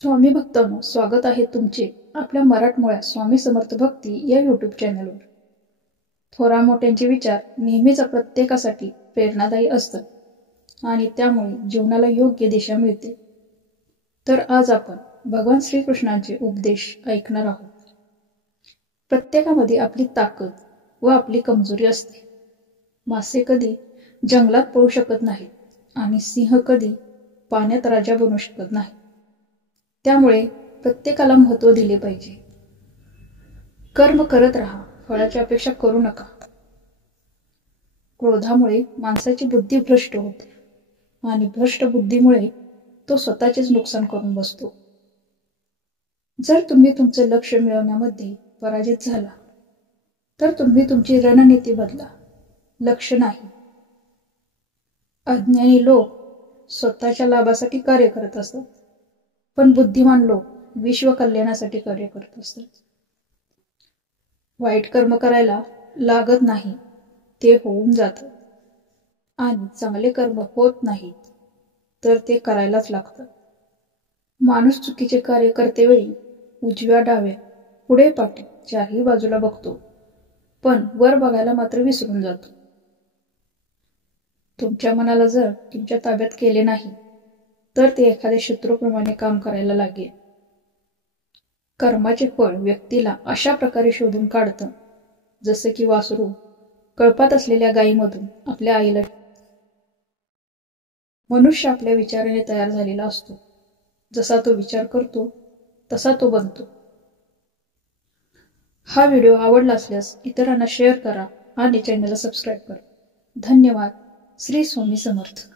स्वामी भक्तांनो, स्वागत आहे तुमचे आपल्या मराठमोळ्या स्वामी समर्थ भक्ती या यूट्यूब चॅनलवर। थोरा मोठ्यांचे विचार नेहमीच प्रत्येकासाठी प्रेरणादायी असतात आणि त्यामुळे जीवनाला योग्य दिशा मिळते। तर आज आपण भगवान श्रीकृष्णांचे उपदेश ऐकणार आहोत। प्रत्येकामध्ये आपली ताकद व आपली कमजोरी असते। मासे कधी जंगलात पळू शकत नाहीत आणि सिंह कधी पाण्यात राजा बनू शकत नाही। त्यामुळे प्रत्येकाला महत्त्व दिले पाहिजे। कर्म करत राहा, फळाची अपेक्षा करू नका। क्रोधामुळे माणसाची बुद्धी भ्रष्ट होते आणि भ्रष्ट बुद्धीमुळे तो स्वतःचेच नुकसान करून बसतो। जर तुम्ही तुमचे लक्ष्य मिळवण्यामध्ये पराजित झाला तर तुम्ही तुमची रणनीती बदला, लक्ष्य नाही। अज्ञानी लोक स्वतःच्या लाभासाठी कार्य करत असतात, पण बुद्धिमान लोक विश्व कल्याणासाठी कार्य करत असतात। वाईट कर्म करायला लागत नाही, ते होऊन जातात, आणि चांगले कर्म होत नाहीत तर ते करायलाच लागतात। माणूस चुकीचे कार्य करतेवेळी उजव्या डाव्या पुढे पाठी चारही बाजूला बघतो, पण वर बघायला मात्र विसरून जातो। तुमच्या मनाला जर तुमच्या ताब्यात केले नाही तर ते एखाद्या शत्रूप्रमाणे काम करायला लागेल। कर्माचे फळ व्यक्तीला अशा प्रकारे शोधून काढतं, जसे की वासरू कळपात असलेल्या गायीमधून आपल्या आईला। मनुष्य आपल्या विचाराने तयार झालेला असतो, जसा तो विचार करतो तसा तो बनतो। हा व्हिडिओ आवडला असल्यास इतरांना शेअर करा आणि चॅनलला सबस्क्राईब करा। धन्यवाद। श्री स्वामी समर्थ।